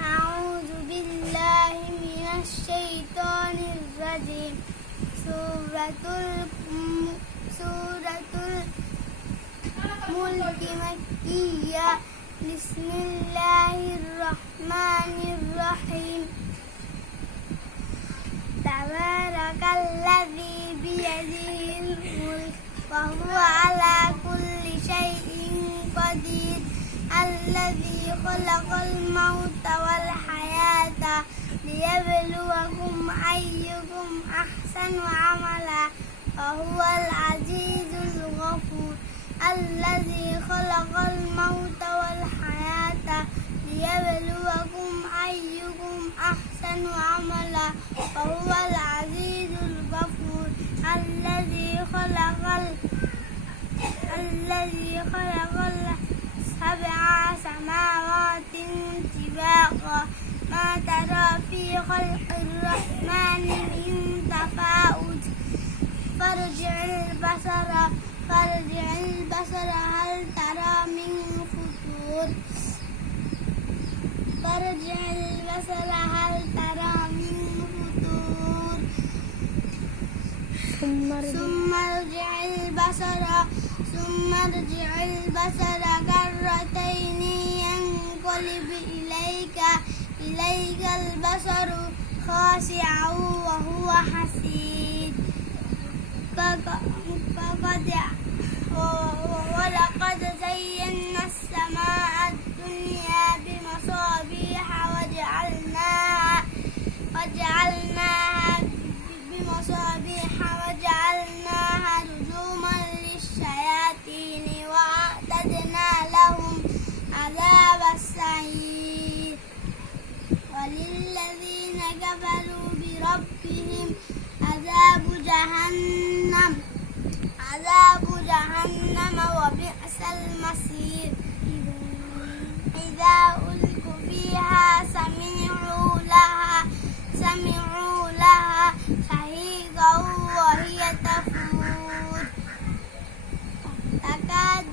أعوذ بالله من الشيطان الرجيم. سورة الملك مكية. بسم الله الرحمن الرحيم. تبارك الذي بيده الملك وهو على كل شيء قدير. الذي خلق الموت والحياة ليبلوكم أيكم أحسن عملا وهو العزيز الغفور. الذي خلق الموت والحياة ليبلوكم أيكم أحسن عملا وهو العزيز الغفور. الذي خلق سبع سماوات طباقا ما ترى في خلق الرحمن من تفاوت. فارجع البصر هل ترى من فطور. فارجع البصر هل ترى من فطور. ثم ارجع البصر كرتين ينقلب إليك البصر خاسعا وهو حسير. ولقد زينا السماء الدنيا بمصابيح وجعلناها رجوما للشياطين وأعتدنا لهم عذاب السعير. وللذين كفروا بربهم عذاب جهنم وبئس المصير. إذا ألقوا فيها سمعوا لها شهيقا وهي تفور. تكاد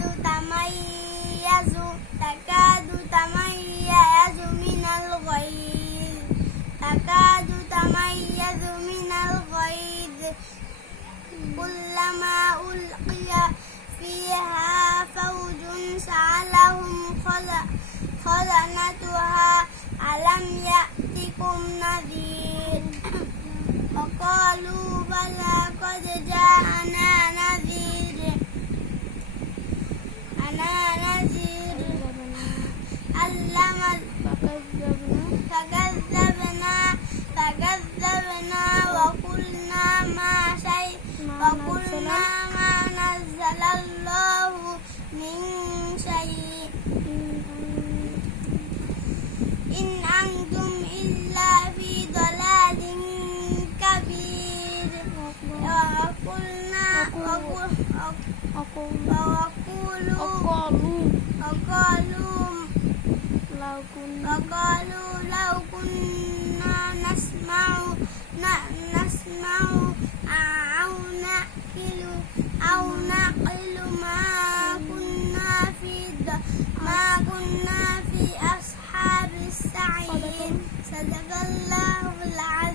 تميز من الغيظ. كلما ألقي فيها فوج سألهم خزنتها ألم يأتكم نذير. وقالوا بلى قد جاءنا نذير فكذبنا وقلنا ما نزل الله من شيء إن أنتم إلا في ضلال كبير. وقالوا لو كنا نسمع أو نعقل ما كنا في أصحاب السعير. صدق الله العظيم.